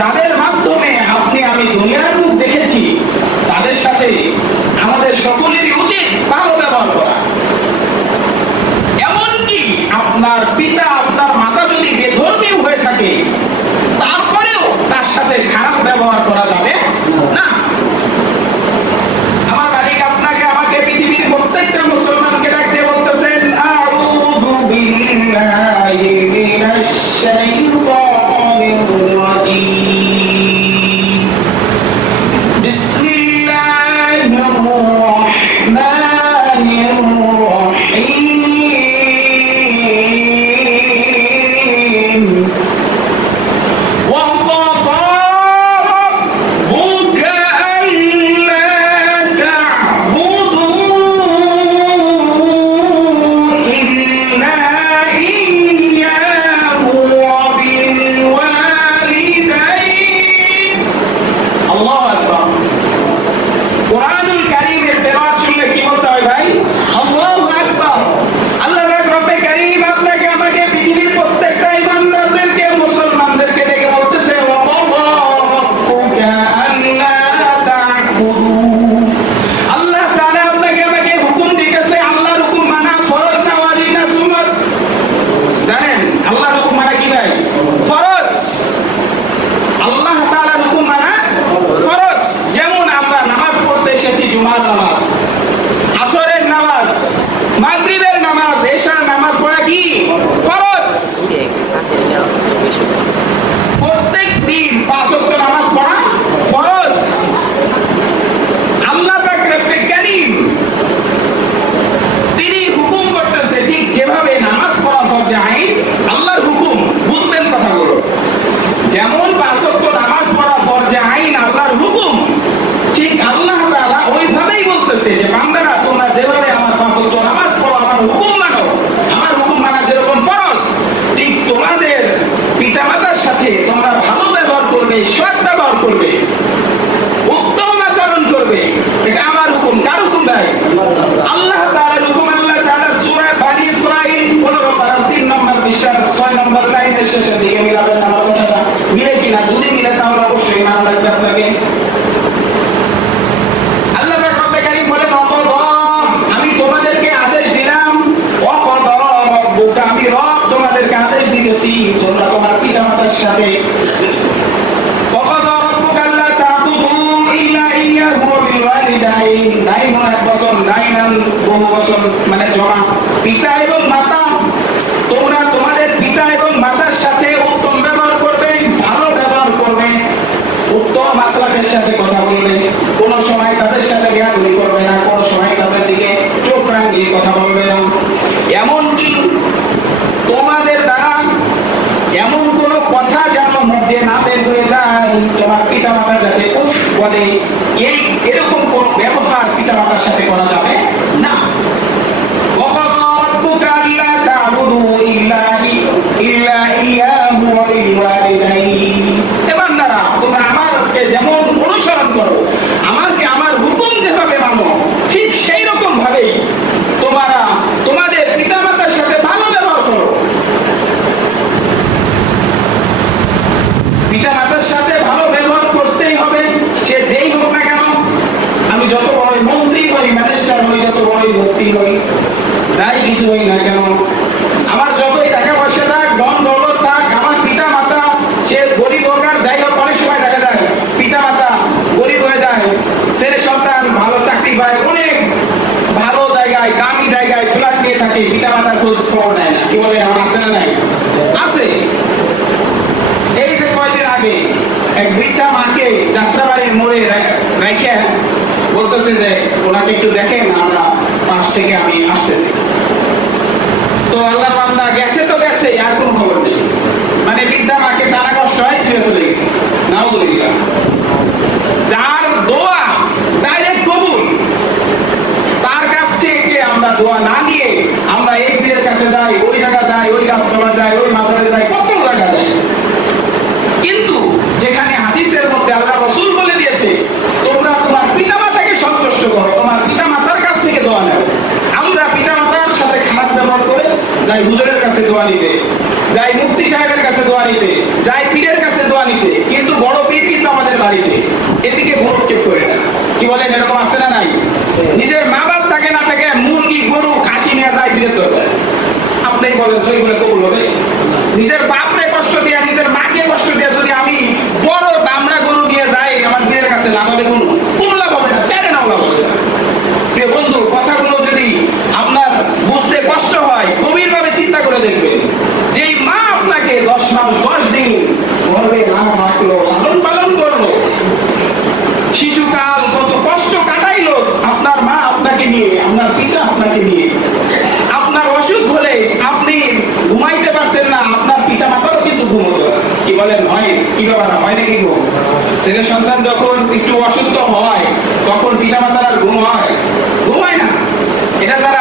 যাদের মাধ্যমে আপনি আমি দুনিয়ার মুখ দেখেছি, তাদের সাথে আমাদের সকলেরই উচিত ভালো ব্যবহার করা। এমনকি আপনার পিতা আপনার মাতা যদি বেধর্মীয় হয়ে থাকে, তারপরেও তার সাথে খারাপ ব্যবহার করা যাবে না। আমার মালিক আপনাকে আমাকে পৃথিবীর প্রত্যেকটা মুসলমানকে ডাকতে বলতেছেন, আউযু বিল্লাহি মিনাশ শাইতানির রাজীম, বিসমিল্লাহির রাহমানির রাহিম। وقضى ربك ألا تعبدوا إلا إياه وبالوالدين الله أكبر। কুরআনুল কারীমের তেলাওয়াত শুনলে কি বলতে হয় ভাই? আল্লাহু আকবার। আল্লাহ রব্বে কারীম আপনাকে আমাকে পৃথিবীর প্রত্যেকটা ইমানদারদেরকে মুসলমানদেরকে ডেকে বলতেছে, ওয়াল্লাহু রাব্বুকা আল্লা তা'বুদু। আল্লাহ তাআলা আপনাকে আমাকে হুকুম দিতেছে, আল্লাহর হুকুম মানা ফরজ না ওয়াজিব না সুন্নাত? জানেন আল্লাহর হুকুম মানা কি ভাই? ফরজ। আল্লাহ তাআলার হুকুম মানা ফরজ। যেমন আমরা নামাজ পড়তে এসেছি, জুমার নামাজ, আসরের নামাজ, মাগরিবের নামাজ, এশার নামাজ পড়া কি ফরজ? প্রত্যেক দিন 5 ওয়াক্ত নামাজ পড়া ফরজ। আল্লাহ পাক রব্বে কারীম তিনি হুকুম করতেছে, ঠিক যেভাবে নামাজ পড়া ফরজ আইন, আল্লাহর হুকুম, বুঝবেন কথাগুলো, যেমন 5 ওয়াক্ত নামাজ পড়া ফরজ আইন আল্লাহর হুকুম, ঠিক আল্লাহ তাআলা ওইভাবেই বলতেছে যে বান্দারা তোমরা যেভাবে আমার 5 ওয়াক্ত নামাজ পড়ো, আমার হুকুম মানো, আমার হুকুম মানা যেরকম ফরজ, ঠিক তোমাদের পিতামাতার সাথে তোমরা ভালো ব্যবহার করবে, সৎ ব্যবহার করবে, উত্তম আচরণ করবে। এটা আমার হুকুম। কার হুকুম ভাই? আল্লাহ তাআলার হুকুম। আল্লাহ তাআলা সূরা বনী ইসরাঈল 15 নম্বর পৃষ্ঠা 6 নম্বর লাইনের শেষের দিকে মিলাবেন আমার কথাটা, মিলে কিনা? যদি মিলে তাহলে অবশ্যই মান লাগবে আপনাকে। আল্লাহ পাক রব্বে কারীম বলেন, আমি তোমাদেরকে আদেশ দিলাম, ওয়াকাদা রাব্বুকা, আমি রব তোমাদেরকে আদেশ দিতেছি, তোমরা তোমার পিতামাতার সাথে ওয়াকাদা রাব্বুকা আল্লা তা'বুদু ইল্লা ইয়্যাহু ওয়া বিল ওয়ালিদাইন, দাইন এক বছর, দাইনান বহু বছর, মানে জমা, পিতা এবং মাতা, তোমরা তোমাদের পিতা এবং মাতার সাথে উত্তম ব্যবহার করবে, ভালো ব্যবহার করবে, উত্তম আখলাকের সাথে কথা বলবে, কোন সময় তাদের সাথে বেয়াদবি করবে না, কোন সময় তাদের দিকে চোখ রাঙিয়ে কথা বলবে না। এমনকি তোমাদের দ্বারা এমন কোন কথা যেন মধ্যে না বের হয়ে যায়, তোমার পিতামাতা যাতে বলে, এরকম কোন ব্যবহার পিতামাতার সাথে করা যাবে না। ওয়াকাদা রাব্বুকা আল্লা তা'বুদু ইল্লা ইয়্যাহু ওয়া বিল ওয়ালিদাইন। এবার দ্বারা তোমরা আমাকে যেমন অনুসরণ করো, আমাকে আমার হুকুম যেভাবে মানো, ঠিক সেই রকম ভাবেই তোমরা তোমাদের পিতামাতার সাথে ভালো ব্যবহার করো। পিতামাতার সাথে ভালো ব্যবহার করতেই হবে, সে যেই হোক না কেন। আমি যত বড় মন্ত্রী হই, ম্যানেজার হই, যত বড় ব্যক্তি হই, যাই কিছু হই না কেন, আমার যতই টাকা পয়সা থাক, ধন দৌলত থাক, আমার পিতা মাতা সে গরিব হোক আর যাই হোক, অনেক সময় দেখা যায় পিতা মাতা গরিব হয়ে যায়, ছেলে সন্তান ভালো চাকরি পায়, অনেক ভালো জায়গায়, দামি জায়গায় ফ্ল্যাট নিয়ে থাকে, পিতা মাতার খোঁজ খবর নেয় না। কি বলে, আমার আছে না নাই? আছে। এই যে কয়েকদিন আগে এক বৃদ্ধা মাকে যাত্রাবাড়ির মোড়ে রেখে বলতেছে যে ওনাকে একটু দেখেন, আমরা পাশ থেকে আমি আসতেছি। তো আল্লাহ বান্দা গেছে তো গেছে, আর কোনো খবর নেই। মানে বৃদ্ধা মাকে টানা কষ্ট হয়, ফিরে চলে গেছে। নাউযুবিল্লাহ। যার দোয়া ডাইরেক্ট কবুল, তার কাছ থেকে আমরা দোয়া না নিয়ে আমরা এই পীরের কাছে যাই, ওই জায়গা যাই, ওই গাছতলা যাই, ওই মাজারে যাই, কত জায়গা যাই। কিন্তু যেখানে হাদিসের মধ্যে আল্লাহ রাসূল বলে দিয়েছে তোমরা তোমার পিতামাতাকে সন্তুষ্ট করো, তোমার পিতামাতার কাছ থেকে দোয়া নাও। আমরা পিতামাতার সাথে খারাপ ব্যবহার করে যাই হুজুরের কাছে দোয়া নিতে, যাই মুফতি সাহেবের কাছে দোয়া নিতে, যাই পীরের কাছে দোয়া নিতে, কিন্তু বড় মাস 10 দিন গর্ভে রাখলো, লালন পালন করলো, শিশুকাল কত কষ্ট কাটাইলো আপনার মা আপনাকে নিয়ে, আপনার পিতা আপনাকে নিয়ে। আপনার অসুখ হলে আপনি ঘুমাইতে পারতেন না, আপনার পিতা মাতারও কিন্তু ঘুমতো। কি বলেন, হয় কি ব্যাপার, হয় নাকি ঘুম? ছেলে সন্তান যখন একটু অসুস্থ হয় তখন পিতা মাতার আর ঘুম হয়? ঘুমায় না। এটা যারা